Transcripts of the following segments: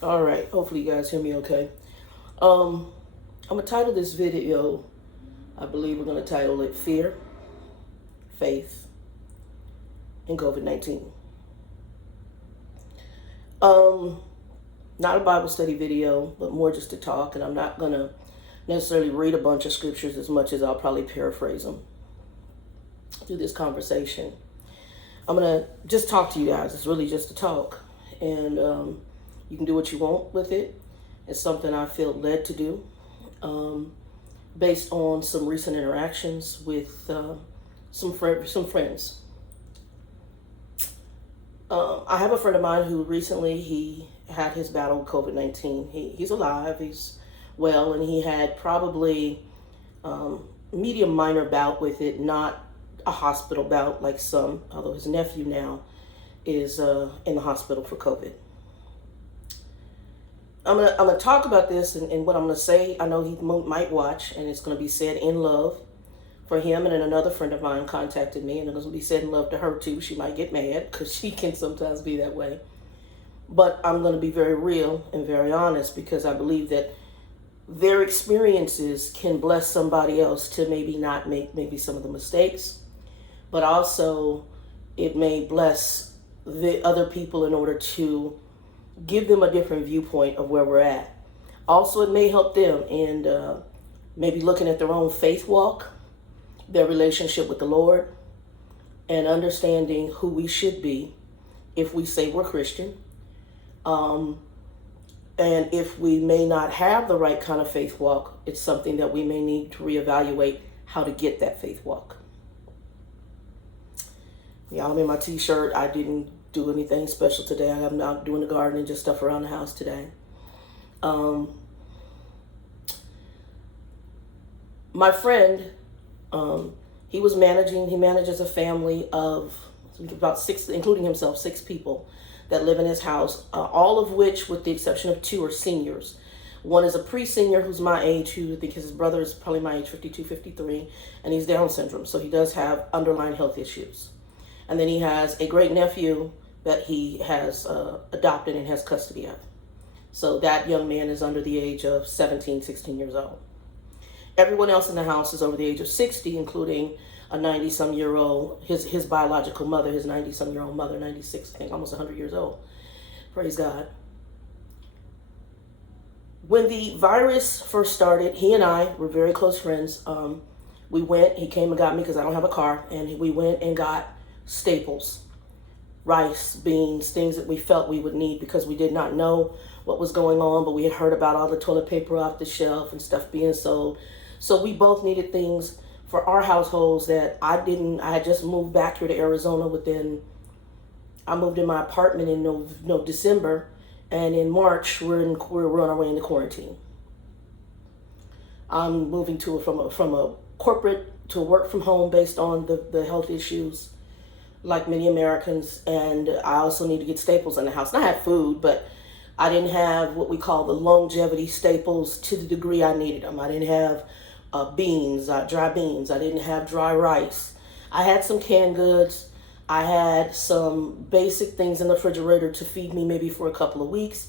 All right, hopefully you guys hear me okay. I'm going to title this video, I believe we're going to title it Fear, Faith, and COVID-19. Not a Bible study video, but more just to talk, and I'm not going to necessarily read a bunch of scriptures as much as I'll probably paraphrase them through this conversation. I'm going to just talk to you guys. It's really just a talk, and you can do what you want with it. It's something I feel led to do based on some recent interactions with some friends. I have a friend of mine who recently he had his battle with COVID-19. He's alive, he's well, and he had probably medium minor bout with it, not a hospital bout like some, although his nephew now is in the hospital for COVID. I'm gonna talk about this, and what I'm gonna say, I know he might watch, and it's gonna be said in love for him. And then another friend of mine contacted me, and it's gonna be said in love to her too. She might get mad because she can sometimes be that way. But I'm gonna be very real and very honest, because I believe that their experiences can bless somebody else to maybe not make maybe some of the mistakes, but also it may bless the other people in order to give them a different viewpoint of where we're at. Also, it may help them in maybe looking at their own faith walk, their relationship with the Lord, and understanding who we should be if we say we're Christian. And if we may not have the right kind of faith walk, it's something that we may need to reevaluate how to get that faith walk. Yeah, I'm in my t-shirt. I didn't do anything special today. I'm out doing the garden and just stuff around the house today. My friend, he manages a family of about 6, including himself, 6 people that live in his house, all of which, with the exception of 2, are seniors. One is a pre-senior who's my age, who I think his brother is probably my age, 52, 53, and he's Down syndrome, so he does have underlying health issues. And then he has a great nephew that he has adopted and has custody of. So that young man is under the age of 17, 16 years old. Everyone else in the house is over the age of 60, including a 90-some-year-old, his biological mother, his 90-some-year-old mother, 96, I think, almost 100 years old. Praise God. When the virus first started, he and I were very close friends. He came and got me because I don't have a car, and we went and got staples, rice, beans, things that we felt we would need because we did not know what was going on, but we had heard about all the toilet paper off the shelf and stuff being sold. So we both needed things for our households that I had just moved back here to Arizona I moved in my apartment in December, and in March we're on our way into quarantine. I'm moving from a corporate to a work from home based on the health issues, like many Americans, and I also need to get staples in the house. And I had food, but I didn't have what we call the longevity staples to the degree I needed them. I didn't have beans, dry beans. I didn't have dry rice. I had some canned goods. I had some basic things in the refrigerator to feed me maybe for a couple of weeks.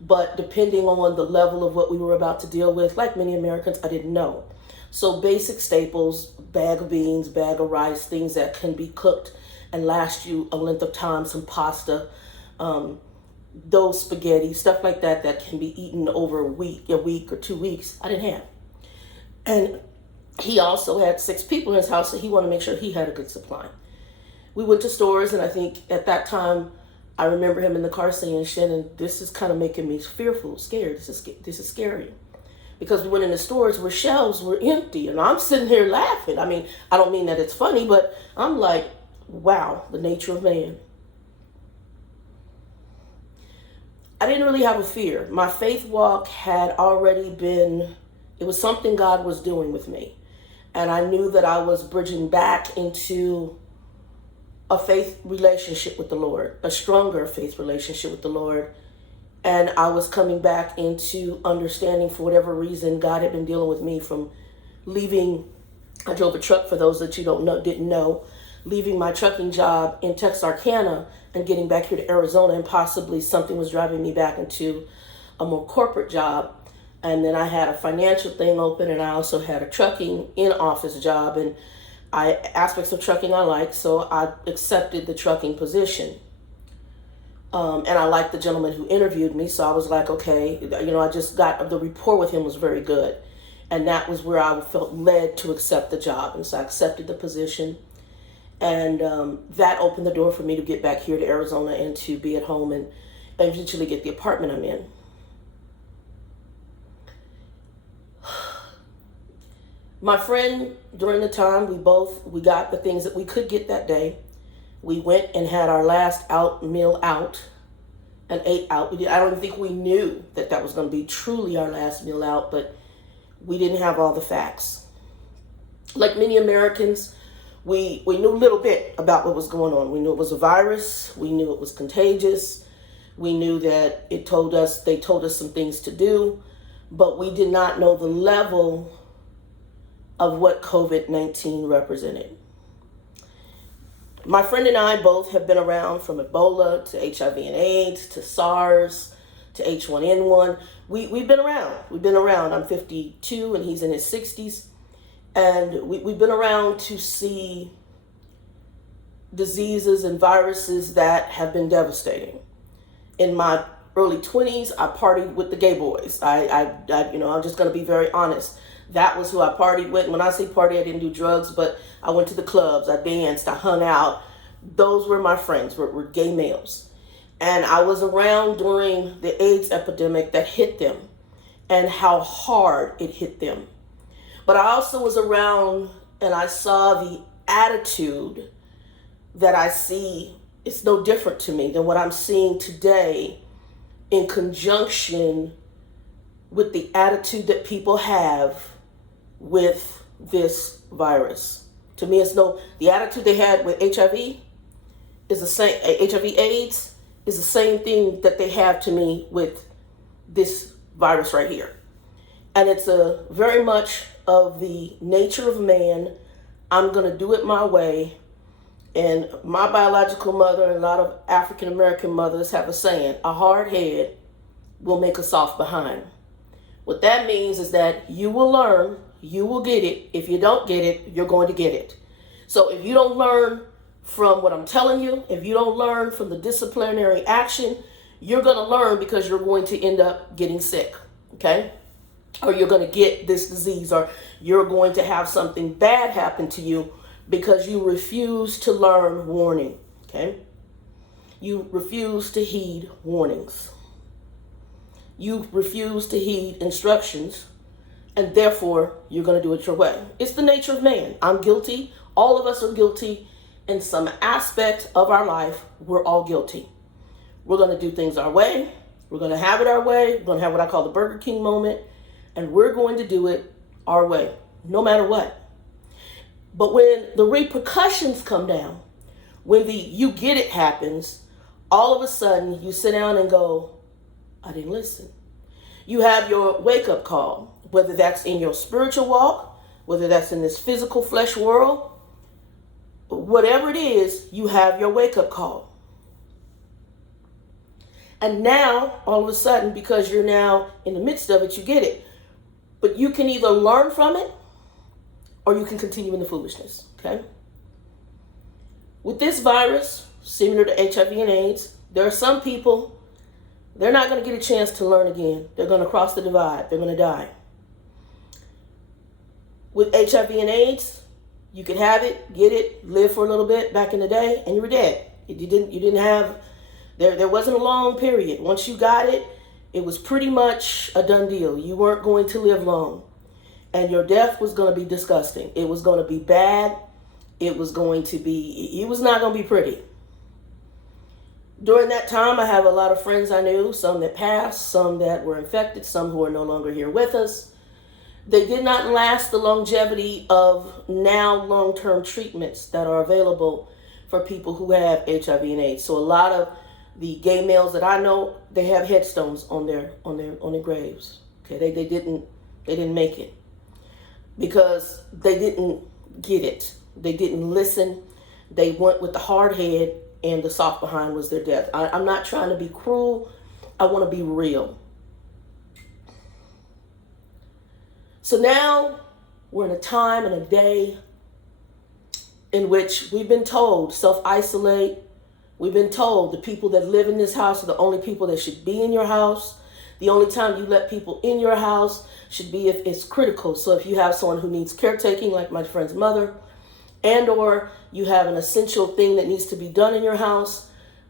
But depending on the level of what we were about to deal with, like many Americans, I didn't know. So basic staples, bag of beans, bag of rice, things that can be cooked and last you a length of time, some pasta, those spaghetti, stuff like that can be eaten over a week or 2 weeks, I didn't have. And he also had 6 people in his house, so he wanted to make sure he had a good supply. We went to stores, and I think at that time, I remember him in the car saying, "Shannon, this is kind of making me fearful, scared. This is scary." Because we went in the stores where shelves were empty, and I'm sitting here laughing. I mean, I don't mean that it's funny, but I'm like, wow, the nature of man. I didn't really have a fear. My faith walk had already been, it was something God was doing with me. And I knew that I was bridging back into a faith relationship with the Lord, a stronger faith relationship with the Lord. And I was coming back into understanding, for whatever reason, God had been dealing with me from leaving. I drove a truck, for those that didn't know, leaving my trucking job in Texarkana and getting back here to Arizona, and possibly something was driving me back into a more corporate job. And then I had a financial thing open, and I also had a trucking in-office job, and aspects of trucking I like, so I accepted the trucking position. And I liked the gentleman who interviewed me, so I was like, okay, I just got, the rapport with him was very good. And that was where I felt led to accept the job. And so I accepted the position. And that opened the door for me to get back here to Arizona and to be at home and eventually get the apartment I'm in. My friend, during the time, we got the things that we could get that day. We went and had our last meal out and ate out. I don't even think we knew that was going to be truly our last meal out, but we didn't have all the facts. Like many Americans, we knew a little bit about what was going on. We knew it was a virus. We knew it was contagious. We knew that they told us some things to do, but we did not know the level of what COVID-19 represented. My friend and I both have been around, from Ebola to HIV and AIDS to SARS to H1N1. We've been around. We've been around. I'm 52 and he's in his 60s. And we've been around to see diseases and viruses that have been devastating. In my early 20s, I partied with the gay boys. I'm just going to be very honest. That was who I partied with. When I say party, I didn't do drugs, but I went to the clubs, I danced, I hung out. Those were my friends, were gay males. And I was around during the AIDS epidemic that hit them and how hard it hit them. But I also was around and I saw the attitude that I see. It's no different to me than what I'm seeing today, in conjunction with the attitude that people have with this virus. To me, the attitude they had with HIV is the same. HIV AIDS is the same thing that they have to me with this virus right here. And it's a very much of the nature of man. I'm going to do it my way. And my biological mother and a lot of African American mothers have a saying: a hard head will make a soft behind. What that means is that you will learn, you will get it. If you don't get it, you're going to get it. So if you don't learn from what I'm telling you, if you don't learn from the disciplinary action, you're going to learn because you're going to end up getting sick, okay? Or you're going to get this disease, or you're going to have something bad happen to you because you refuse to learn warning, okay? You refuse to heed warnings. You refuse to heed instructions, and therefore you're going to do it your way. It's the nature of man. I'm guilty. All of us are guilty. In some aspect of our life, we're all guilty. We're going to do things our way. We're going to have it our way. We're going to have what I call the Burger King moment, and we're going to do it our way, no matter what. But when the repercussions come down, when the you get it happens, all of a sudden you sit down and go, I didn't listen. You have your wake-up call, whether that's in your spiritual walk, whether that's in this physical flesh world, whatever it is, you have your wake-up call. And now, all of a sudden, because you're now in the midst of it, you get it. But you can either learn from it or you can continue in the foolishness, okay? With this virus, similar to HIV and AIDS, there are some people, they're not going to get a chance to learn again. They're going to cross the divide. They're going to die. With HIV and AIDS, you could have it, get it, live for a little bit back in the day, and you were dead. You didn't have, there wasn't a long period. Once you got it, it was pretty much a done deal. You weren't going to live long. And your death was going to be disgusting. It was going to be bad. It was not going to be pretty. During that time, I have a lot of friends I knew, some that passed, some that were infected, some who are no longer here with us. They did not last the longevity of now long-term treatments that are available for people who have HIV and AIDS. So a lot of the gay males that I know, they have headstones on their graves. Okay, they didn't make it because they didn't get it. They didn't listen. They went with the hard head, and the soft behind was their death. I'm not trying to be cruel. I want to be real. So now we're in a time and a day in which we've been told self-isolate. We've been told the people that live in this house are the only people that should be in your house. The only time you let people in your house should be if it's critical. So if you have someone who needs caretaking, like my friend's mother, and or you have an essential thing that needs to be done in your house.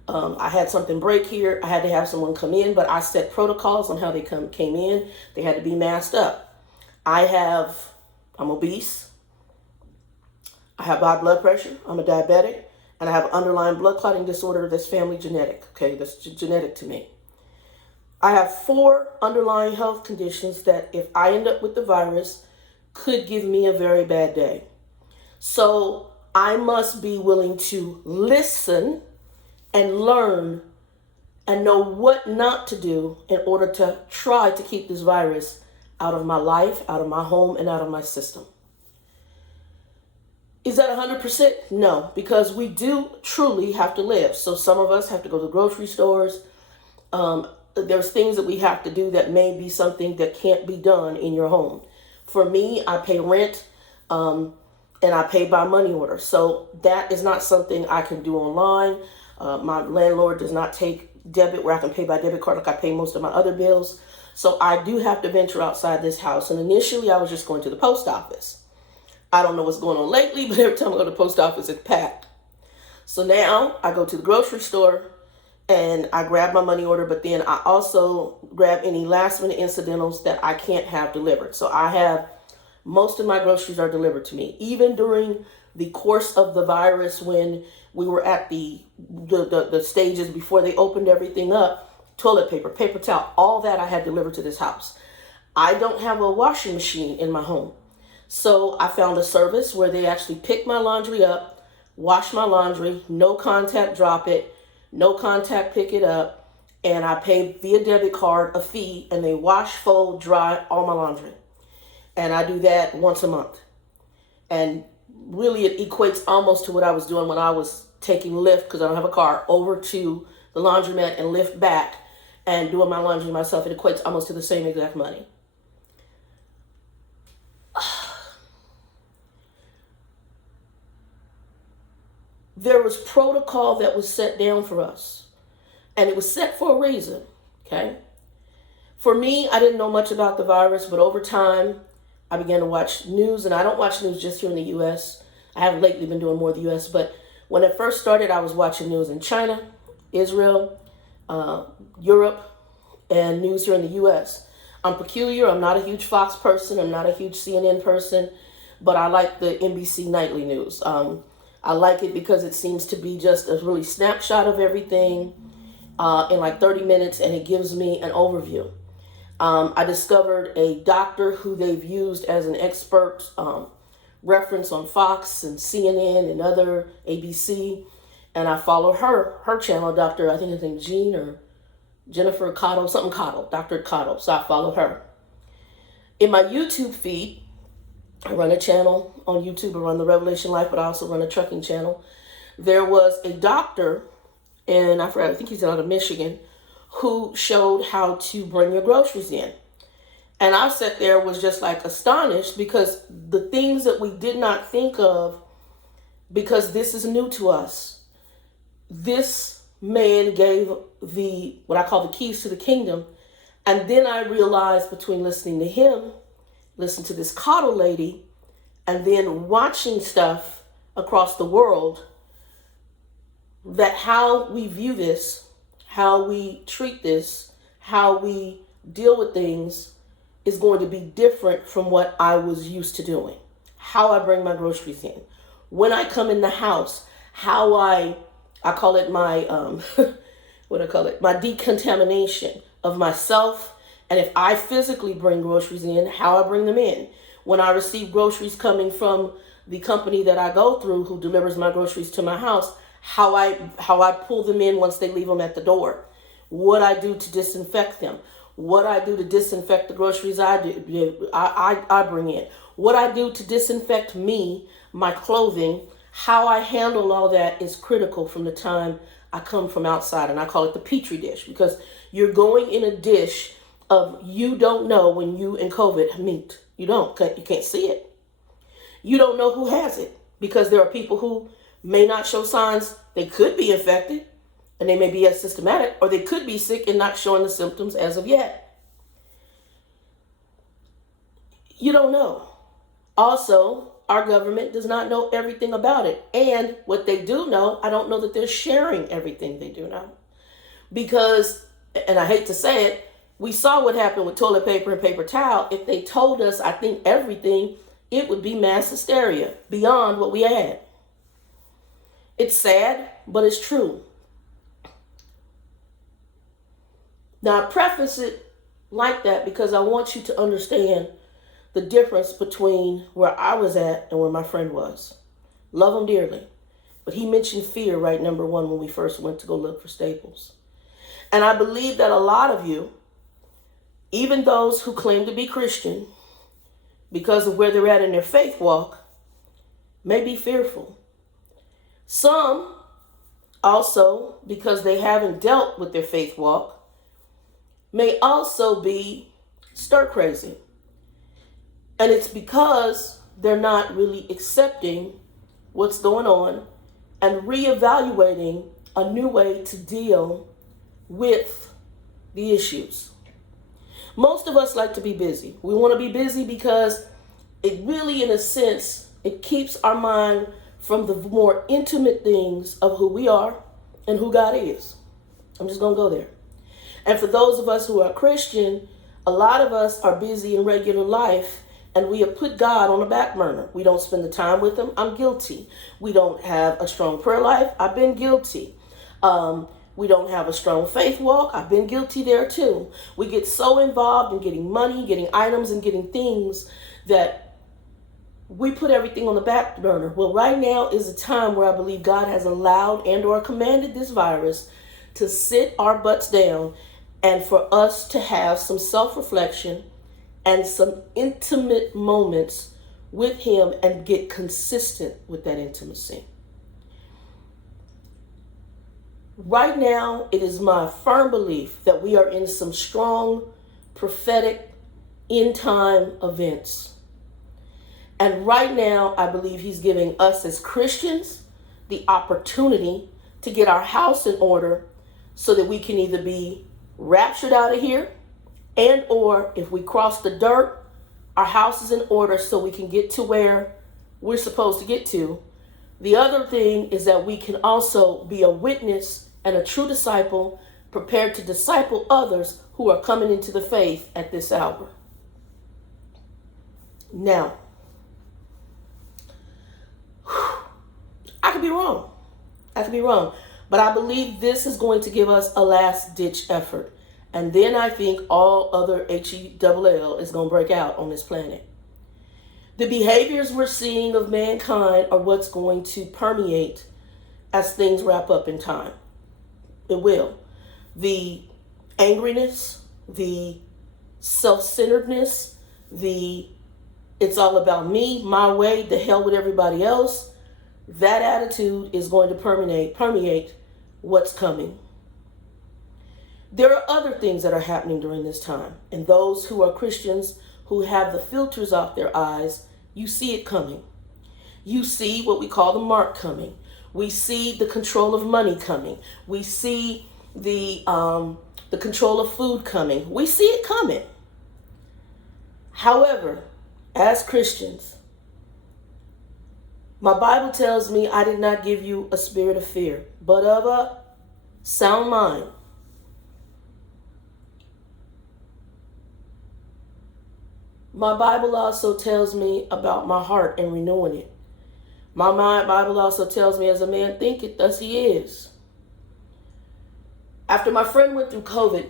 I had something break here. I had to have someone come in, but I set protocols on how they came in. They had to be masked up. I'm obese. I have high blood pressure. I'm a diabetic. And I have underlying blood clotting disorder that's family genetic. Okay, that's genetic to me. I have 4 underlying health conditions that if I end up with the virus could give me a very bad day. So I must be willing to listen and learn and know what not to do in order to try to keep this virus out of my life, out of my home, and out of my system. Is that 100%? No, because we do truly have to live. So some of us have to go to grocery stores. There's things that we have to do that may be something that can't be done in your home. For me, I pay rent and I pay by money order. So that is not something I can do online. My landlord does not take debit where I can pay by debit card like I pay most of my other bills. So I do have to venture outside this house. And initially I was just going to the post office. I don't know what's going on lately, but every time I go to the post office, it's packed. So now I go to the grocery store and I grab my money order, but then I also grab any last minute incidentals that I can't have delivered. So I have most of my groceries are delivered to me. Even during the course of the virus, when we were at the stages before they opened everything up, toilet paper, paper towel, all that I had delivered to this house. I don't have a washing machine in my home. So I found a service where they actually pick my laundry up, wash my laundry, no contact drop it, no contact pick it up, and I pay via debit card a fee, and they wash, fold, dry all my laundry. And I do that once a month. And really it equates almost to what I was doing when I was taking Lyft, because I don't have a car, over to the laundromat and Lyft back and doing my laundry myself. It equates almost to the same exact money. There was protocol that was set down for us, and it was set for a reason, okay? For me, I didn't know much about the virus, but over time, I began to watch news, and I don't watch news just here in the U.S. I have lately been doing more of the U.S., but when it first started, I was watching news in China, Israel, Europe, and news here in the U.S. I'm peculiar. I'm not a huge Fox person. I'm not a huge CNN person, but I like the NBC nightly news. I like it because it seems to be just a really snapshot of everything in like 30 minutes, and it gives me an overview. I discovered a doctor who they've used as an expert reference on Fox and CNN and other ABC, and I follow her channel, Dr. I think his name's Jean or Jennifer Cottle, something Cottle, Dr. Cottle, so I follow her. In my YouTube feed, I run a channel on YouTube. I run the Revelation Life, but I also run a trucking channel. There was a doctor, and I think he's out of Michigan, who showed how to bring your groceries in. And I sat there, was just like astonished, because the things that we did not think of, because this is new to us. This man gave what I call the keys to the kingdom. And then I realized between listening to him, listen to this Cottle lady, and then watching stuff across the world, that how we view this, how we treat this, how we deal with things is going to be different from what I was used to doing. How I bring my groceries in. When I come in the house, how I call it my, my decontamination of myself. And if I physically bring groceries in, how I bring them in. When I receive groceries coming from the company that I go through who delivers my groceries to my house, how I pull them in once they leave them at the door. What I do to disinfect them. What I do to disinfect the groceries I bring in. What I do to disinfect me, my clothing, How I handle all that is critical from the time I come from outside, and I call it the petri dish, because you're going in a dish of you don't know when you and COVID meet. You can't see it. You don't know who has it, because there are people who may not show signs. They could be infected and they may be asymptomatic, or they could be sick and not showing the symptoms as of yet. You don't know. Also, our government does not know everything about it. And what they do know, I don't know that they're sharing everything they do know. Because, and I hate to say it, we saw what happened with toilet paper and paper towel. If they told us, I think, everything, it would be mass hysteria beyond what we had. It's sad, but it's true. Now, I preface it like that because I want you to understand the difference between where I was at and where my friend was. Love him dearly. But he mentioned fear, right, number one, when we first went to go look for staples. And I believe that a lot of you, even those who claim to be Christian, because of where they're at in their faith walk, may be fearful. Some also, because they haven't dealt with their faith walk, may also be stir crazy. And it's because they're not really accepting what's going on and reevaluating a new way to deal with the issues. Most of us like to be busy. We want to be busy because it really, in a sense, it keeps our mind from the more intimate things of who we are and who God is. I'm just going to go there. And for those of us who are Christian, a lot of us are busy in regular life, and we have put God on the back burner. We don't spend the time with him. I'm guilty. We don't have a strong prayer life. I've been guilty. We don't have a strong faith walk. I've been guilty there too. We get so involved in getting money, getting items, and getting things that we put everything on the back burner. Well, right now is a time where I believe God has allowed and or commanded this virus to sit our butts down and for us to have some self-reflection and some intimate moments with him and get consistent with that intimacy. Right now, it is my firm belief that we are in some strong prophetic end time events. And right now, I believe he's giving us as Christians the opportunity to get our house in order so that we can either be raptured out of here, and or if we cross the dirt, our house is in order so we can get to where we're supposed to get to. The other thing is that we can also be a witness and a true disciple, prepared to disciple others who are coming into the faith at this hour. Now, I could be wrong. But I believe this is going to give us a last-ditch effort. And then I think all other HELL is going to break out on this planet. The behaviors we're seeing of mankind are what's going to permeate as things wrap up in time. It will. The angriness, the self-centeredness, the it's all about me, my way, the hell with everybody else. That attitude is going to permeate what's coming. There are other things that are happening during this time. And those who are Christians who have the filters off their eyes, you see it coming. You see what we call the mark coming. We see the control of money coming. We see the control of food coming. We see it coming. However, as Christians, my Bible tells me I did not give you a spirit of fear, but of a sound mind. My Bible also tells me about my heart and renewing it. My Bible also tells me, as a man thinketh, thus he is. After my friend went through COVID,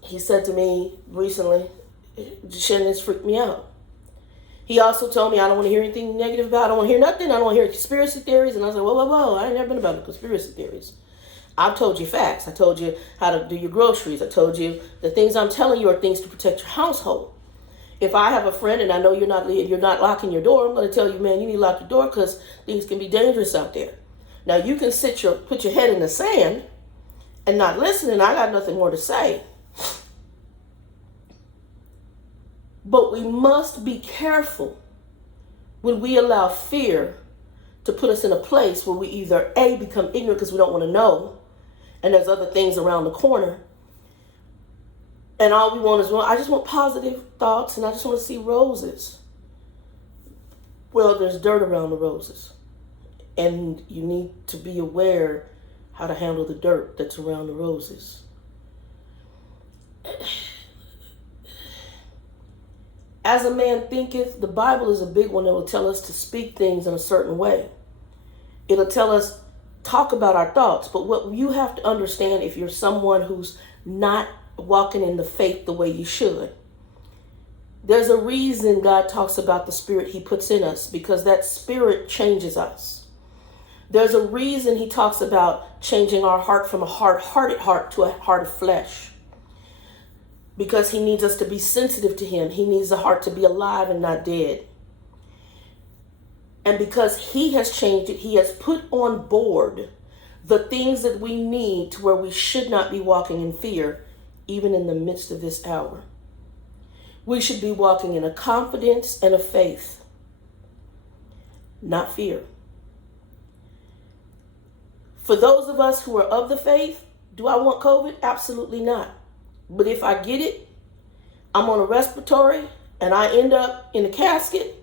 he said to me recently, Shannon, it's freaked me out. He also told me I don't want to hear anything negative about it. I don't want to hear nothing. I don't want to hear conspiracy theories. And I was like, whoa. I ain't never been about the conspiracy theories. I've told you facts. I told you how to do your groceries. I told you the things I'm telling you are things to protect your household. If I have a friend and I know you're not locking your door, I'm going to tell you, man, you need to lock your door because things can be dangerous out there. Now you can put your head in the sand and not listen, and I got nothing more to say. But we must be careful when we allow fear to put us in a place where we either A, become ignorant because we don't want to know, and there's other things around the corner, and all we want is, well, I just want positive thoughts and I just want to see roses. Well, there's dirt around the roses, and you need to be aware how to handle the dirt that's around the roses. As a man thinketh, the Bible is a big one that will tell us to speak things in a certain way. It'll tell us, talk about our thoughts. But what you have to understand, if you're someone who's not walking in the faith the way you should, there's a reason God talks about the spirit he puts in us, because that spirit changes us. There's a reason he talks about changing our heart from a hard-hearted heart to a heart of flesh. Because he needs us to be sensitive to him. He needs the heart to be alive and not dead. And because he has changed it, he has put on board the things that we need to where we should not be walking in fear, even in the midst of this hour. We should be walking in a confidence and a faith, not fear. For those of us who are of the faith, do I want COVID? Absolutely not. But if I get it, I'm on a respiratory, and I end up in a casket,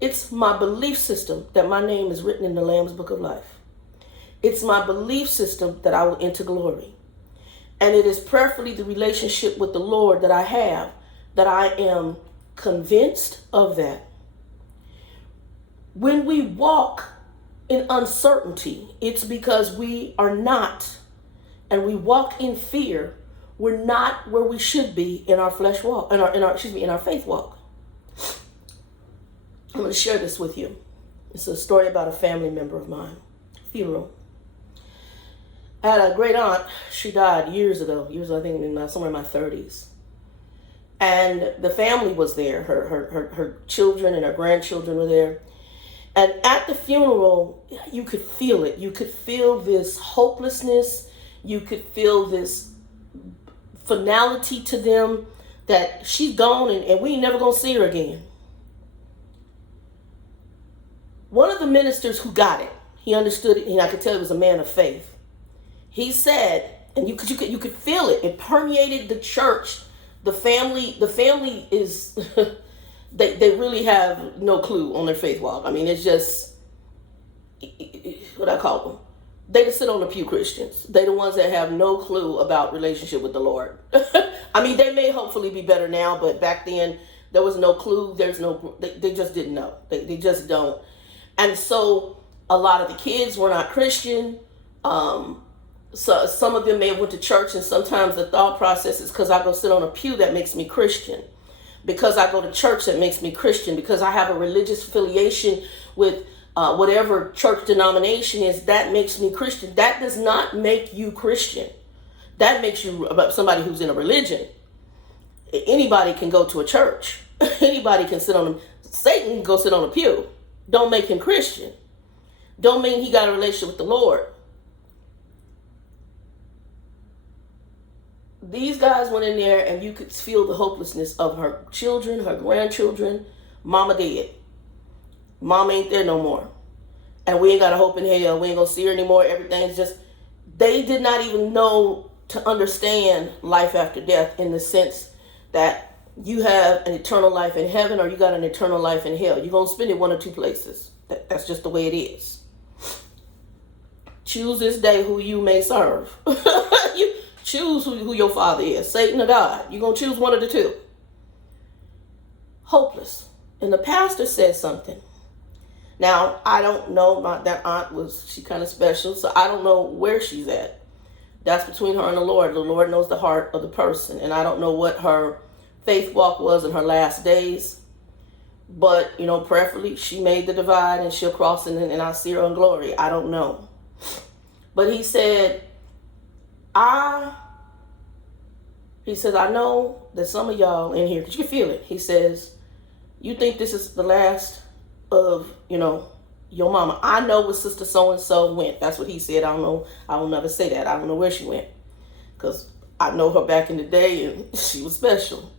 it's my belief system that my name is written in the Lamb's Book of Life. It's my belief system that I will enter glory. And it is prayerfully the relationship with the Lord that I have, that I am convinced of that. When we walk in uncertainty, it's because we are not, and we walk in fear. We're not where we should be in our flesh walk, in our faith walk. I'm going to share this with you. It's a story about a family member of mine. Funeral. I had a great aunt. She died years ago. I think somewhere in my 30s. And the family was there. Her children and her grandchildren were there. And at the funeral, you could feel it. You could feel this hopelessness. You could feel this finality to them, that she's gone and we ain't never gonna see her again. One of the ministers who got it, he understood it, and I could tell he was a man of faith. He said, and you could feel it. It permeated the church. The family is they really have no clue on their faith walk. I mean, it's just what I call them. They just sit on the pew Christians. They the ones that have no clue about relationship with the Lord. I mean, they may hopefully be better now, but back then there was no clue. They just didn't know. They just don't. And so a lot of the kids were not Christian. So some of them may have went to church, and sometimes the thought process is because I go sit on a pew that makes me Christian. Because I go to church that makes me Christian. Because I have a religious affiliation with whatever church denomination is, that makes me Christian. That does not make you Christian. That makes you somebody who's in a religion. Anybody can go to a church. Anybody can sit on Satan can go sit on a pew. Don't make him Christian. Don't mean he got a relationship with the Lord. These guys went in there, and you could feel the hopelessness of her children, her grandchildren. Mama dead. Mom ain't there no more. And we ain't got a hope in hell. We ain't gonna see her anymore. Everything's just, they did not even know to understand life after death, in the sense that you have an eternal life in heaven or you got an eternal life in hell. You're gonna spend it one or two places. That's just the way it is. Choose this day who you may serve. You choose who your father is, Satan or God. You're gonna choose one of the two. Hopeless. And the pastor said something. Now, I don't know, that aunt she kind of special, so I don't know where she's at. That's between her and the Lord. The Lord knows the heart of the person, and I don't know what her faith walk was in her last days. But, prayerfully, she made the divide, and she'll cross it, and I'll see her in glory. I don't know. But he said, He says, I know that some of y'all in here, because you can feel it. He says, you think this is the last of, your mama. I know where Sister So-and-so went. That's what he said. I don't know. I will never say that. I don't know where she went. Because I know her back in the day and she was special.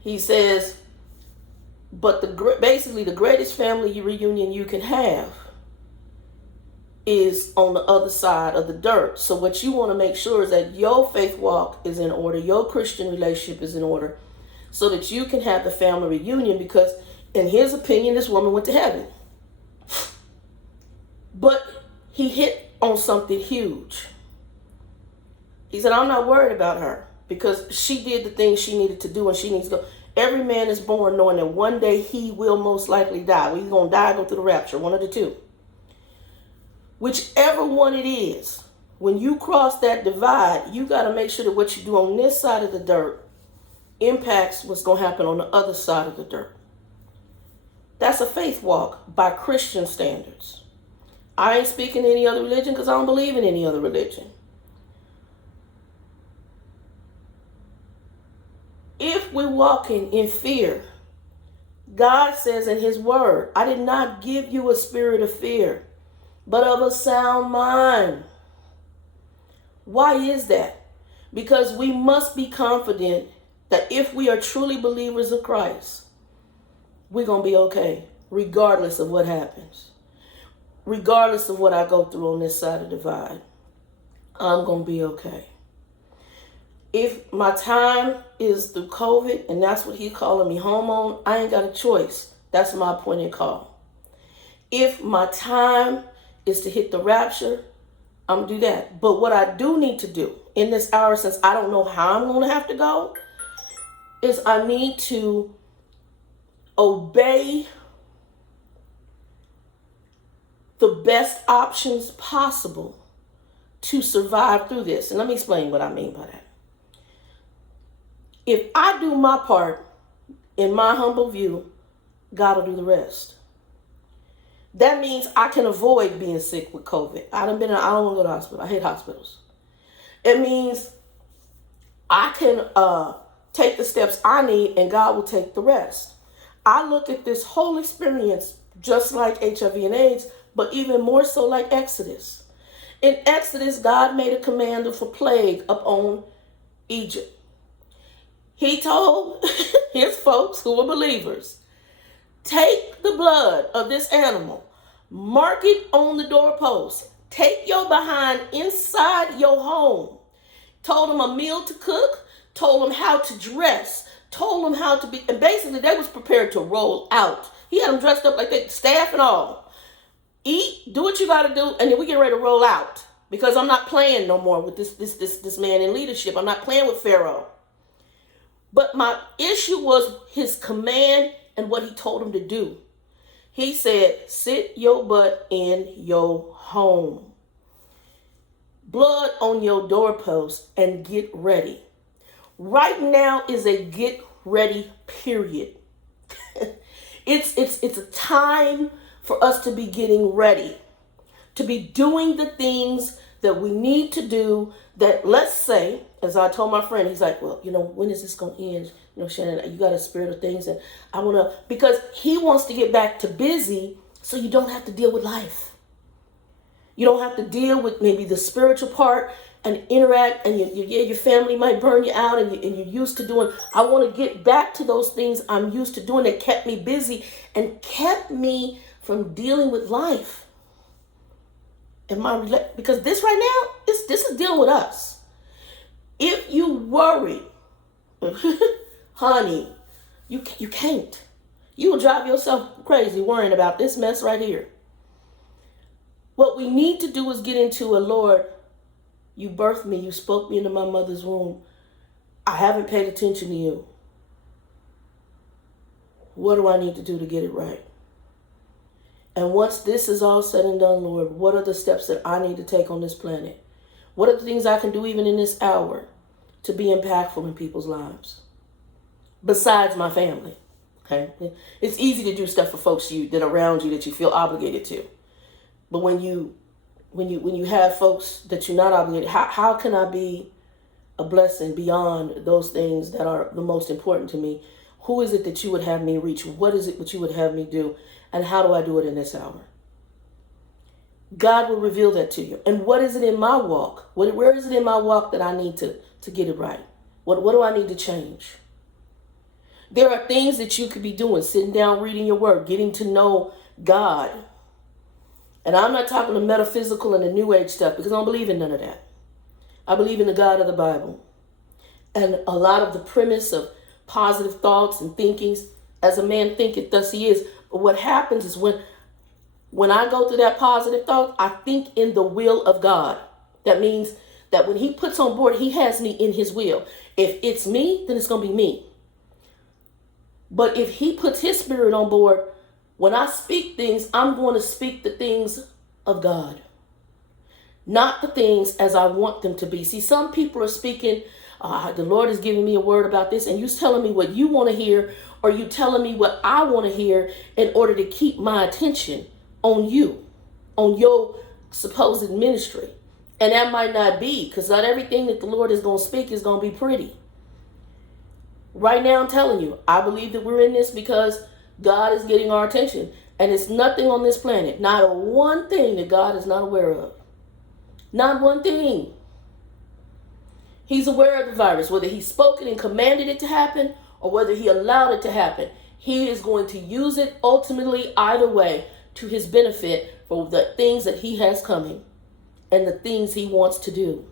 He says, but basically the greatest family reunion you can have is on the other side of the dirt. So what you want to make sure is that your faith walk is in order, your Christian relationship is in order, so that you can have the family reunion, because in his opinion, this woman went to heaven. But he hit on something huge. He said, I'm not worried about her because she did the things she needed to do and she needs to go. Every man is born knowing that one day he will most likely die. Well, he's going to die, go through the rapture, one of the two. Whichever one it is, when you cross that divide, you got to make sure that what you do on this side of the dirt impacts what's going to happen on the other side of the dirt. That's a faith walk by Christian standards. I ain't speaking any other religion because I don't believe in any other religion. If we're walking in fear, God says in his word, I did not give you a spirit of fear, but of a sound mind. Why is that? Because we must be confident that if we are truly believers of Christ, we're going to be okay, regardless of what happens. Regardless of what I go through on this side of the divide, I'm going to be okay. If my time is through COVID, and that's what he's calling me home on, I ain't got a choice. That's my appointed call. If my time is to hit the rapture, I'm going to do that. But what I do need to do in this hour, since I don't know how I'm going to have to go, is I need to obey the best options possible to survive through this. And let me explain what I mean by that. If I do my part, in my humble view, God will do the rest. That means I can avoid being sick with COVID. I don't want to go to the hospital. I hate hospitals. It means I can take the steps I need and God will take the rest. I look at this whole experience just like HIV and AIDS, but even more so like Exodus. In Exodus, God made a command of a plague upon Egypt. He told his folks who were believers, take the blood of this animal, mark it on the doorpost, take your behind inside your home. Told them a meal to cook, told them how to dress, told them how to be, and basically they was prepared to roll out. He had them dressed up like that, staff and all. Eat, do what you got to do, and then we get ready to roll out. Because I'm not playing no more with this man in leadership. I'm not playing with Pharaoh. But my issue was his command and what he told him to do. He said, sit your butt in your home. Blood on your doorpost and get ready. Right now is a get ready period. It's a time for us to be getting ready, to be doing the things that we need to do. That, let's say, as I told my friend, he's like, well, when is this going to end? Shannon, you got a spirit of things, and I want to, because he wants to get back to busy so you don't have to deal with life. You don't have to deal with maybe the spiritual part and interact, and your family might burn you out, and you're used to doing. I want to get back to those things I'm used to doing that kept me busy and kept me from dealing with life. Because this right now, this is dealing with us. If you worry, honey, you can't. You will drive yourself crazy worrying about this mess right here. What we need to do is get into a Lord, you birthed me, you spoke me into my mother's womb. I haven't paid attention to you. What do I need to do to get it right? And once this is all said and done, Lord, what are the steps that I need to take on this planet? What are the things I can do even in this hour to be impactful in people's lives? Besides my family, okay? It's easy to do stuff for folks that are around you that you feel obligated to. But when you have folks that you're not obligated, how can I be a blessing beyond those things that are the most important to me. Who is it that you would have me reach? What is it that you would have me do? And how do I do it in this hour? God will reveal that to you. And what is it in my walk? Where is it in my walk that I need to get it right? What do I need to change? There are things that you could be doing, sitting down, reading your word, getting to know God. And I'm not talking the metaphysical and the new age stuff, because I don't believe in none of that. I believe in the God of the Bible. And a lot of the premise of positive thoughts and thinkings, as a man thinketh, thus he is. But what happens is when I go through that positive thought, I think in the will of God. That means that when he puts on board, he has me in his will. If it's me, then it's going to be me. But if he puts his spirit on board, when I speak things, I'm going to speak the things of God, not the things as I want them to be. See, some people are speaking, the Lord is giving me a word about this, and you're telling me what you want to hear, or you telling me what I want to hear in order to keep my attention on you, on your supposed ministry. And that might not be, because not everything that the Lord is going to speak is going to be pretty. Right now, I'm telling you, I believe that we're in this because God is getting our attention. And it's nothing on this planet, not one thing that God is not aware of. Not one thing. He's aware of the virus, whether he spoke it and commanded it to happen or whether he allowed it to happen. He is going to use it ultimately either way to his benefit for the things that he has coming and the things he wants to do.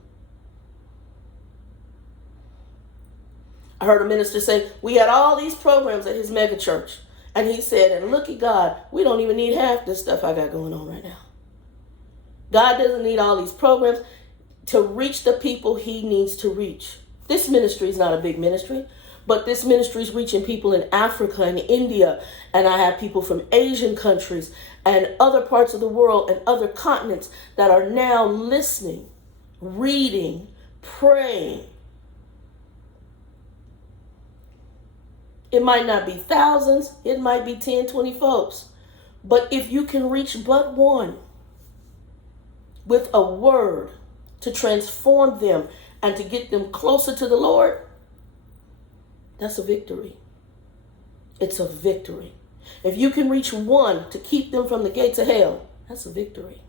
I heard a minister say, we had all these programs at his mega church. And he said, and look at God, we don't even need half this stuff I got going on right now. God doesn't need all these programs to reach the people he needs to reach. This ministry is not a big ministry, but this ministry is reaching people in Africa and India. And I have people from Asian countries and other parts of the world and other continents that are now listening, reading, praying. It might not be thousands. It might be 10, 20 folks. But if you can reach but one with a word to transform them and to get them closer to the Lord, that's a victory. It's a victory. If you can reach one to keep them from the gates of hell, that's a victory.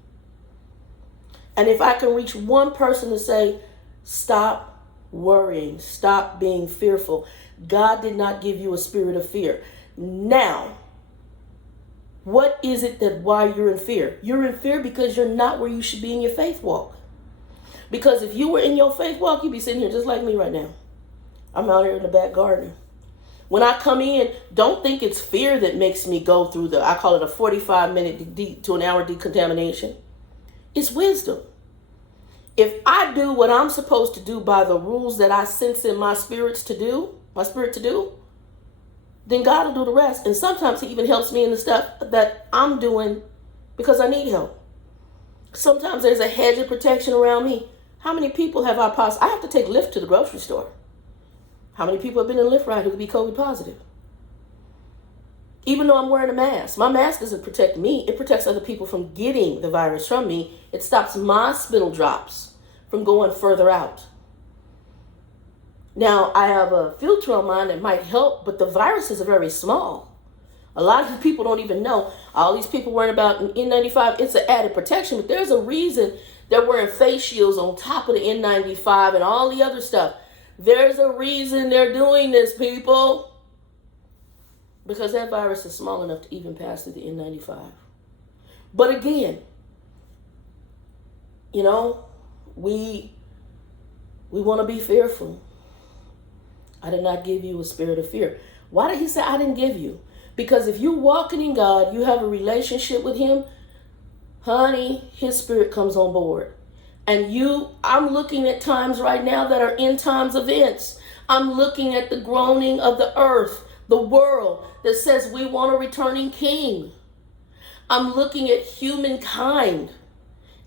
And if I can reach one person to say, stop worrying, stop being fearful. God did not give you a spirit of fear. Now, what is it that why you're in fear? You're in fear because you're not where you should be in your faith walk. Because if you were in your faith walk, you'd be sitting here just like me right now. I'm out here in the back garden. When I come in, don't think it's fear that makes me go through I call it a 45-minute to an hour decontamination. It's wisdom. If I do what I'm supposed to do by the rules that I sense in my spirit to do, then God will do the rest. And sometimes he even helps me in the stuff that I'm doing because I need help. Sometimes there's a hedge of protection around me. How many people have I have to take Lyft to the grocery store. How many people have been in a Lyft ride who could be COVID positive? Even though I'm wearing a mask, my mask doesn't protect me. It protects other people from getting the virus from me. It stops my spittle drops from going further out. Now, I have a filter on mine that might help, but the viruses are very small. A lot of people don't even know. All these people worrying about an N95, it's an added protection, but there's a reason they're wearing face shields on top of the N95 and all the other stuff. There's a reason they're doing this, people. Because that virus is small enough to even pass through the N95. But again, we want to be fearful. I did not give you a spirit of fear. Why did he say I didn't give you? Because if you're walking in God, you have a relationship with him, honey, his spirit comes on board. And I'm looking at times right now that are end times events. I'm looking at the groaning of the earth, the world that says we want a returning king. I'm looking at humankind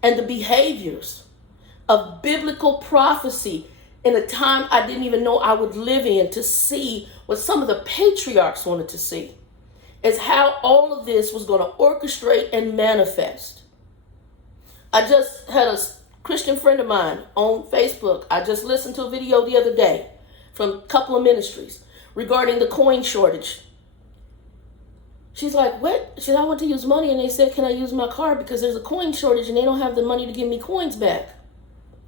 and the behaviors of biblical prophecy in a time I didn't even know I would live in, to see what some of the patriarchs wanted to see, is how all of this was going to orchestrate and manifest. I just had a Christian friend of mine on Facebook, I just listened to a video the other day from a couple of ministries regarding the coin shortage. She's like, what? She said, I went to use money and they said, can I use my card because there's a coin shortage and they don't have the money to give me coins back.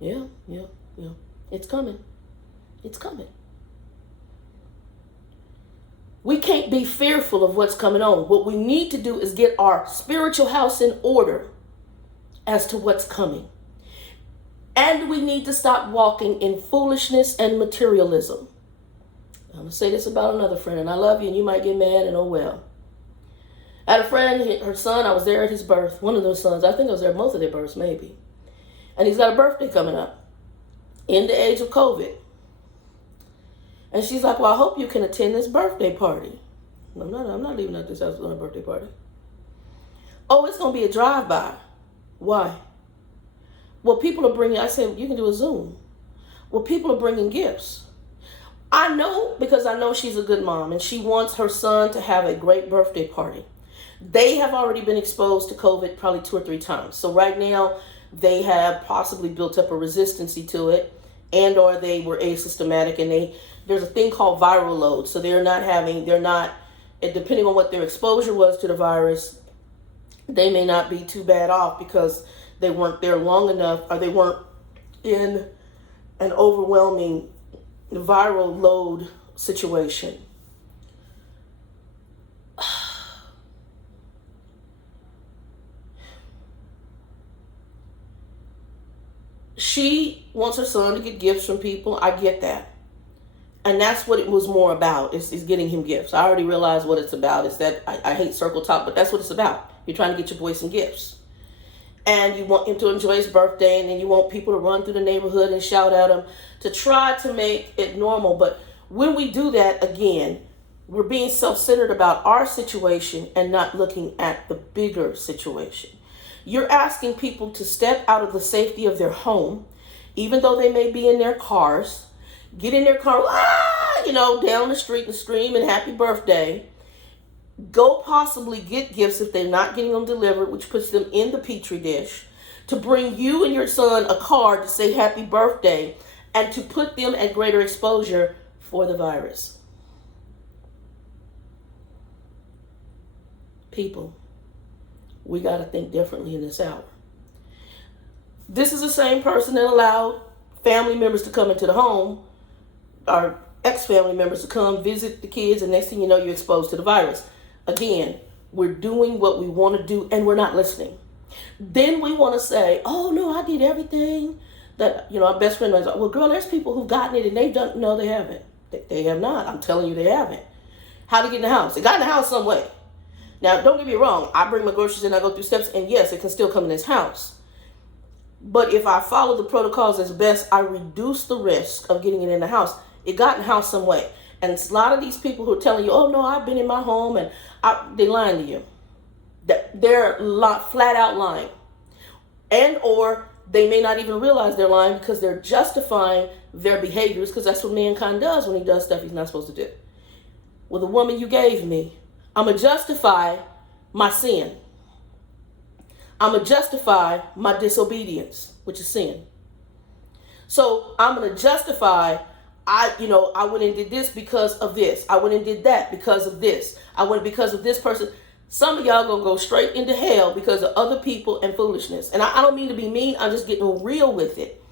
Yeah. It's coming. It's coming. We can't be fearful of what's coming on. What we need to do is get our spiritual house in order as to what's coming. And we need to stop walking in foolishness and materialism. I'm going to say this about another friend, and I love you, and you might get mad, and oh well. I had a friend, her son, I was there at his birth. One of those sons, I think I was there at both of their births, maybe. And he's got a birthday coming up in the age of COVID. And she's like, well, I hope you can attend this birthday party. I'm not leaving out this house on a birthday party. Oh, it's going to be a drive-by. Why? Well, people are bringing, I said, you can do a Zoom. Well, people are bringing gifts. I know because I know she's a good mom and she wants her son to have a great birthday party. They have already been exposed to COVID probably 2 or 3 times. So right now they have possibly built up a resistance to it, and or they were asymptomatic, and there's a thing called viral load. So they're not, depending on what their exposure was to the virus, they may not be too bad off because they weren't there long enough, or they weren't in an overwhelming viral load situation. She wants her son to get gifts from people. I get that. And that's what it was more about, is getting him gifts. I already realized what it's about. Is that I hate circle talk, but that's what it's about. You're trying to get your boy some gifts. And you want him to enjoy his birthday, and then you want people to run through the neighborhood and shout at him to try to make it normal. But when we do that, again, we're being self-centered about our situation and not looking at the bigger situation. You're asking people to step out of the safety of their home, even though they may be in their cars, get in their car, down the street and scream and happy birthday. Go possibly get gifts if they're not getting them delivered, which puts them in the petri dish, to bring you and your son a card to say happy birthday, and to put them at greater exposure for the virus. People, we got to think differently in this hour. This is the same person that allowed family members to come into the home, or ex-family members to come visit the kids, and next thing you know, you're exposed to the virus. Again, we're doing what we want to do, and we're not listening. Then we want to say, oh, no, I did everything that, our best friend was like, well, girl, there's people who've gotten it, and they've done, no, they haven't. They have not. I'm telling you, they haven't. How to get in the house? They got in the house some way. Now, don't get me wrong. I bring my groceries in, I go through steps, and yes, it can still come in this house. But if I follow the protocols as best, I reduce the risk of getting it in the house. It got in the house some way. And a lot of these people who are telling you, oh, no, I've been in my home, and they're lying to you. They're flat out lying. And or they may not even realize they're lying because they're justifying their behaviors, because that's what mankind does when he does stuff he's not supposed to do. Well, the woman you gave me, I'm going to justify my sin. I'm going to justify my disobedience, which is sin. So I'm going to justify, I went and did this because of this. I went and did that because of this. I went because of this person. Some of y'all going to go straight into hell because of other people and foolishness. And I don't mean to be mean. I'm just getting real with it.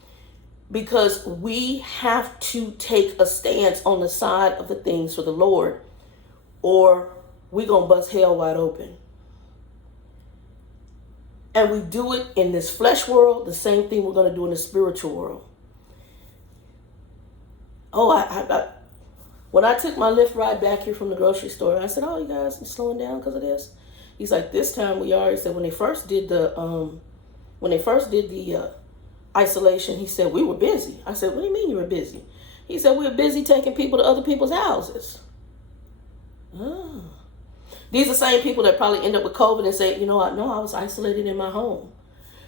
Because we have to take a stance on the side of the things for the Lord, or we're going to bust hell wide open. And we do it in this flesh world, the same thing we're going to do in the spiritual world. Oh, when I took my Lyft ride back here from the grocery store, I said, oh, you guys are slowing down because of this? He's like, this time we are. He said, when they first did the isolation, he said, we were busy. I said, what do you mean you were busy? He said, we were busy taking people to other people's houses. Oh. These are the same people that probably end up with COVID and say, I was isolated in my home.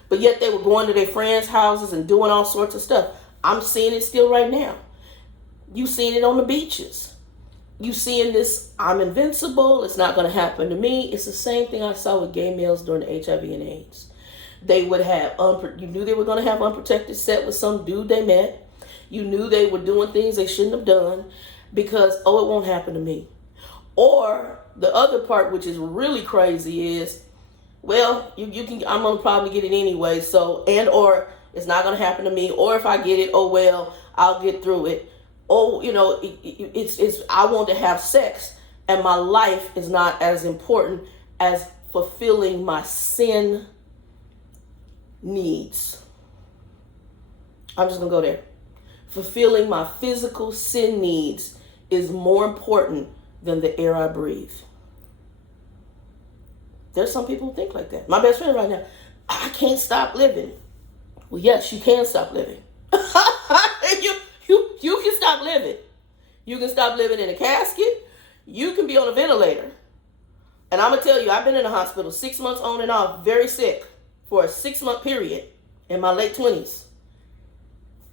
But yet they were going to their friends' houses and doing all sorts of stuff. I'm seeing it still right now. You seeing it on the beaches. You seeing this, I'm invincible, it's not going to happen to me. It's the same thing I saw with gay males during the HIV and AIDS. They would have, you knew they were going to have unprotected sex with some dude they met. You knew they were doing things they shouldn't have done because, it won't happen to me. Or the other part, which is really crazy, is, well, you can, I'm going to probably get it anyway. So, or it's not going to happen to me. Or if I get it, I'll get through it. It's I want to have sex, and my life is not as important as fulfilling my sin needs. I'm just going to go there. Fulfilling my physical sin needs is more important than the air I breathe. There's some people who think like that. My best friend right now, I can't stop living. Well, yes, you can stop living. You can stop living. You can stop living in a casket. You can be on a ventilator. And I'm going to tell you, I've been in the hospital 6 months on and off, very sick, for a 6-month period in my late 20s.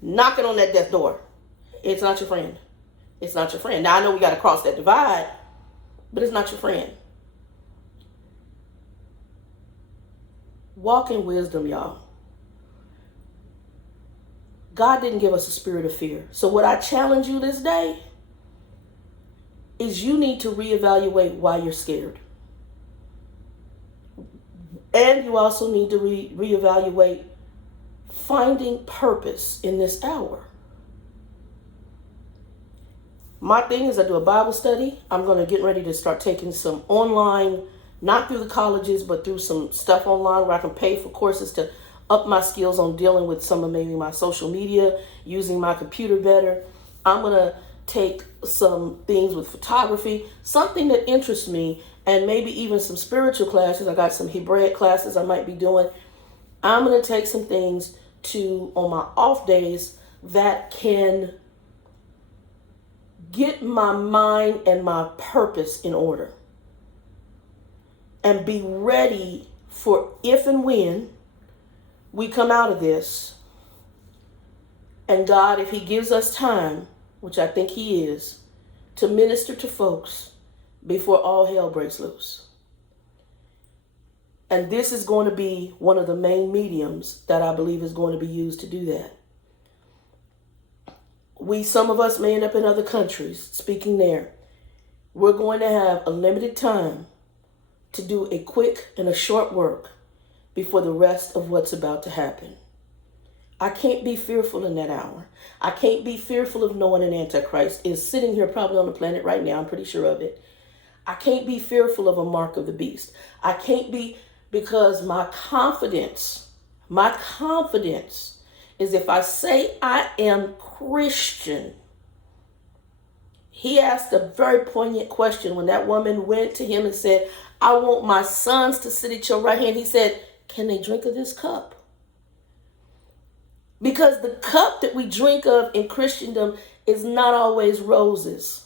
Knocking on that death door. It's not your friend. It's not your friend. Now, I know we got to cross that divide, but it's not your friend. Walk in wisdom, y'all. God didn't give us a spirit of fear. So what I challenge you this day is you need to reevaluate why you're scared. And you also need to reevaluate finding purpose in this hour. My thing is I do a Bible study. I'm going to get ready to start taking some online, not through the colleges, but through some stuff online where I can pay for courses to up my skills on dealing with some of maybe my social media, using my computer better. I'm going to take some things with photography, something that interests me, and maybe even some spiritual classes. I got some Hebraic classes I might be doing. I'm going to take some things on my off days that can get my mind and my purpose in order and be ready for if and when we come out of this. And God, if he gives us time, which I think he is, to minister to folks before all hell breaks loose. And this is going to be one of the main mediums that I believe is going to be used to do that. Some of us may end up in other countries speaking there. We're going to have a limited time to do a quick and a short work before the rest of what's about to happen. I can't be fearful in that hour. I can't be fearful of knowing an Antichrist is sitting here probably on the planet right now. I'm pretty sure of it. I can't be fearful of a mark of the beast. I can't be, because my confidence is if I say I am Christian. He asked a very poignant question when that woman went to him and said, I want my sons to sit at your right hand. He said, can they drink of this cup? Because the cup that we drink of in Christendom is not always roses.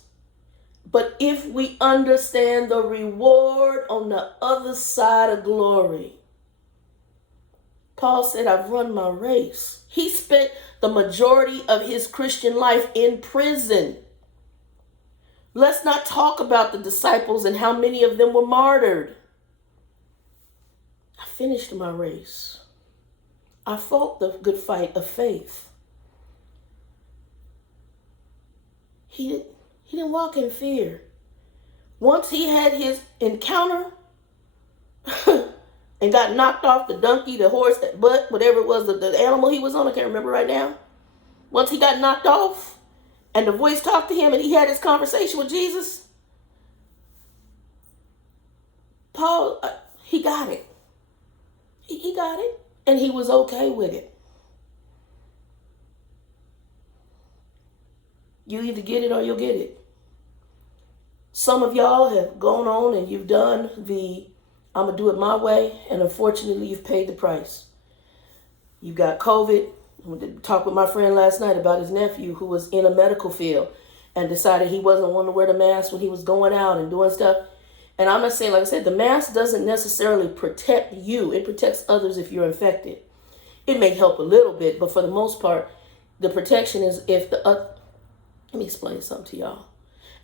But if we understand the reward on the other side of glory, Paul said, I've run my race. He spent the majority of his Christian life in prison. Let's not talk about the disciples and how many of them were martyred. I finished my race. I fought the good fight of faith. He didn't walk in fear. Once he had his encounter and got knocked off the donkey, the horse, that butt, whatever it was, the animal he was on, I can't remember right now. Once he got knocked off and the voice talked to him and he had his conversation with Jesus, Paul, he got it. He got it. And he was okay with it. You either get it or you'll get it. Some of y'all have gone on and you've done I'm going to do it my way. And unfortunately, you've paid the price. You got COVID. I talked with my friend last night about his nephew who was in a medical field and decided he wasn't wanting to wear the mask when he was going out and doing stuff. And I'm not saying, like I said, the mask doesn't necessarily protect you. It protects others if you're infected. It may help a little bit, but for the most part, the protection is if let me explain something to y'all.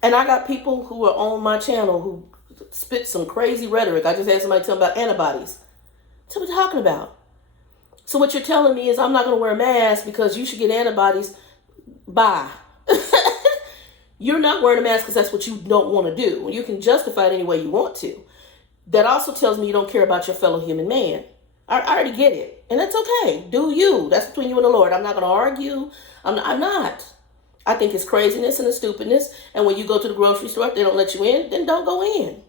And I got people who are on my channel who spit some crazy rhetoric. I just had somebody tell me about antibodies. What's what we're talking about? So what you're telling me is I'm not going to wear a mask because you should get antibodies. Bye. You're not wearing a mask because that's what you don't want to do. You can justify it any way you want to. That also tells me you don't care about your fellow human man. I already get it. And that's okay. Do you. That's between you and the Lord. I'm not going to argue. I'm not. I think it's craziness and it's stupidness. And when you go to the grocery store, if they don't let you in, then don't go in.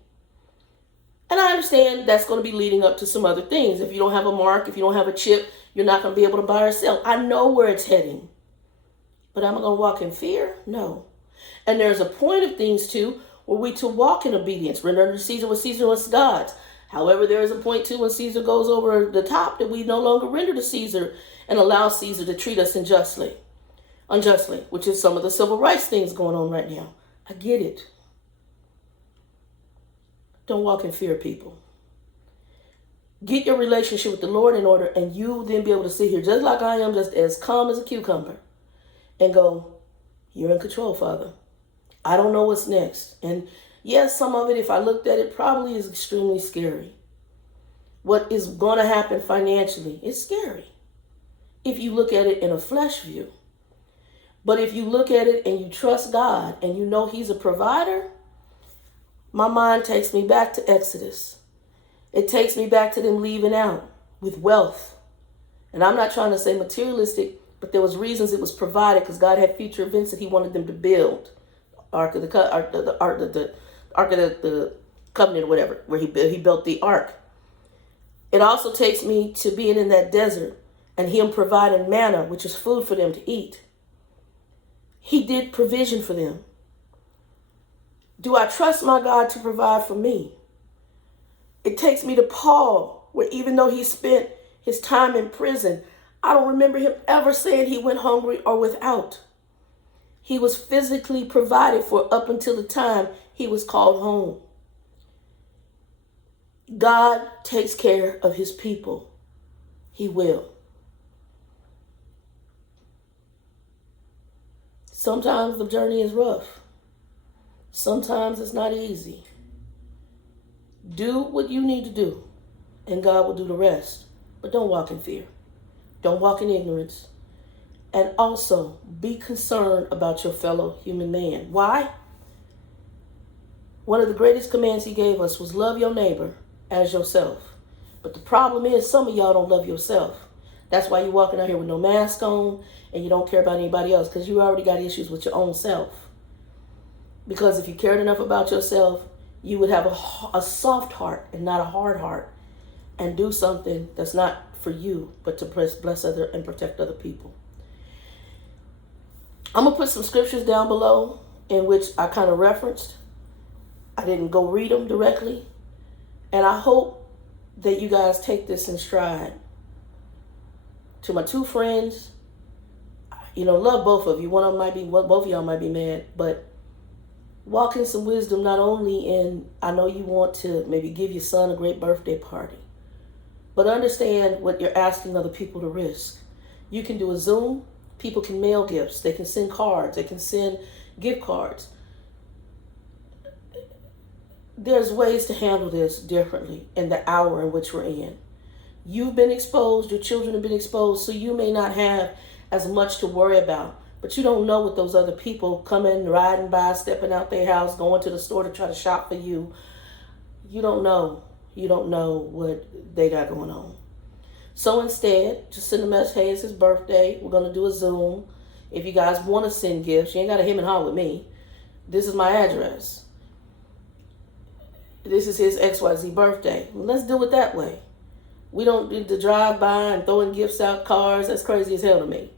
And I understand that's going to be leading up to some other things. If you don't have a mark, if you don't have a chip, you're not going to be able to buy or sell. I know where it's heading. But am I going to walk in fear? No. And there's a point of things, too, where we to walk in obedience. Render unto Caesar what Caesar was God's. However, there is a point, too, when Caesar goes over the top that we no longer render to Caesar and allow Caesar to treat us unjustly, which is some of the civil rights things going on right now. I get it. Don't walk in fear, people. Get your relationship with the Lord in order, and you then be able to sit here just like I am, just as calm as a cucumber, and go, you're in control, Father. I don't know what's next. And yes, some of it, if I looked at it, probably is extremely scary. What is going to happen financially is scary if you look at it in a flesh view. But if you look at it and you trust God and you know He's a provider, my mind takes me back to Exodus. It takes me back to them leaving out with wealth. And I'm not trying to say materialistic, but there was reasons it was provided because God had future events that He wanted them to build. Ark of the Covenant or whatever, where he built the ark. It also takes me to being in that desert and Him providing manna, which is food for them to eat. He did provision for them. Do I trust my God to provide for me? It takes me to Paul, where even though he spent his time in prison, I don't remember him ever saying he went hungry or without. He was physically provided for up until the time he was called home. God takes care of His people. He will. Sometimes the journey is rough. Sometimes it's not easy. Do what you need to do, and God will do the rest. But don't walk in fear. Don't walk in ignorance. And also, be concerned about your fellow human man. Why? One of the greatest commands He gave us was love your neighbor as yourself. But the problem is, some of y'all don't love yourself. That's why you're walking out here with no mask on and you don't care about anybody else, because you already got issues with your own self. Because if you cared enough about yourself, you would have a soft heart and not a hard heart and do something that's not for you, but to bless other and protect other people. I'm going to put some scriptures down below in which I kind of referenced. I didn't go read them directly. And I hope that you guys take this in stride. To my two friends, love both of you. Both of y'all might be mad, but walk in some wisdom, not only in, I know you want to maybe give your son a great birthday party, but understand what you're asking other people to risk. You can do a Zoom. People can mail gifts. They can send cards. They can send gift cards. There's ways to handle this differently in the hour in which we're in. You've been exposed. Your children have been exposed. So you may not have as much to worry about. But you don't know what those other people coming, riding by, stepping out their house, going to the store to try to shop for you. You don't know. You don't know what they got going on. So instead, just send a message, hey, it's his birthday. We're going to do a Zoom. If you guys want to send gifts, you ain't got to hem and haw with me. This is my address. This is his XYZ birthday. Well, let's do it that way. We don't need to drive by and throwing gifts out, cars. That's crazy as hell to me.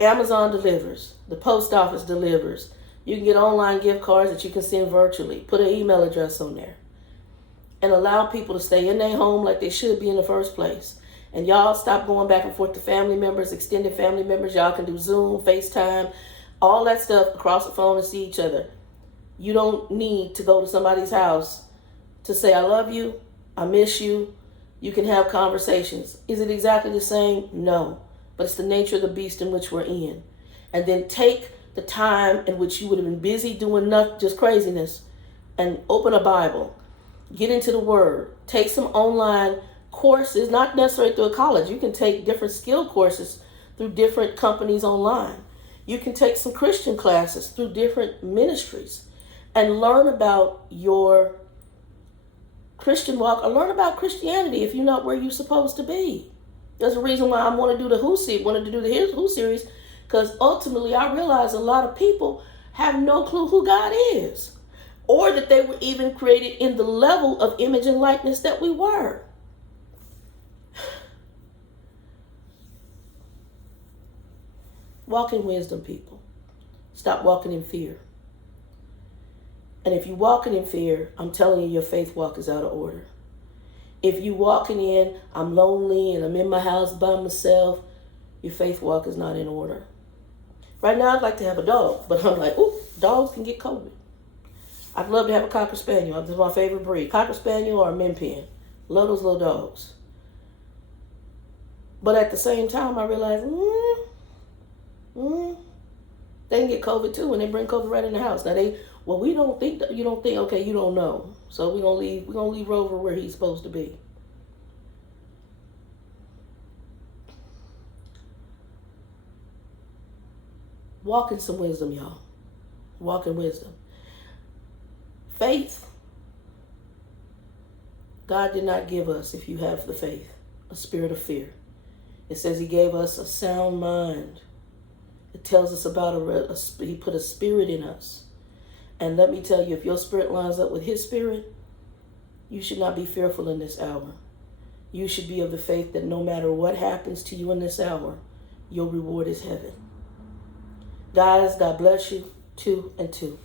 Amazon delivers. The post office delivers. You can get online gift cards that you can send virtually. Put an email address on there. And allow people to stay in their home like they should be in the first place. And y'all stop going back and forth to family members, extended family members. Y'all can do Zoom, FaceTime, all that stuff across the phone and see each other. You don't need to go to somebody's house to say, I love you, I miss you. You can have conversations. Is it exactly the same? No. But it's the nature of the beast in which we're in. And then take the time in which you would have been busy doing nothing, just craziness, and open a Bible. Get into the Word. Take some online courses, not necessarily through a college. You can take different skill courses through different companies online. You can take some Christian classes through different ministries and learn about your Christian walk, or learn about Christianity if you're not where you're supposed to be. There's a reason why I want to do the Who series, because ultimately I realize a lot of people have no clue who God is, or that they were even created in the level of image and likeness that we were. Walk in wisdom, people. Stop walking in fear. And if you're walking in fear, I'm telling you, your faith walk is out of order. If you're walking in, I'm lonely and I'm in my house by myself, your faith walk is not in order. Right now, I'd like to have a dog, but I'm like, ooh, dogs can get COVID. I'd love to have a Cocker Spaniel. That's my favorite breed. Cocker Spaniel or a Min Pin. Love those little dogs. But at the same time, I realize, they can get COVID too, and they bring COVID right in the house. Now we don't think that, you don't think, okay, you don't know. So we're gonna leave Rover where he's supposed to be. Walk in some wisdom, y'all. Walk in wisdom. Faith. God did not give us, if you have the faith, a spirit of fear. It says he gave us a sound mind. It tells us about he put a spirit in us. And let me tell you, if your spirit lines up with his spirit, you should not be fearful in this hour. You should be of the faith that no matter what happens to you in this hour, your reward is heaven. Guys, God bless you. 2 and 2.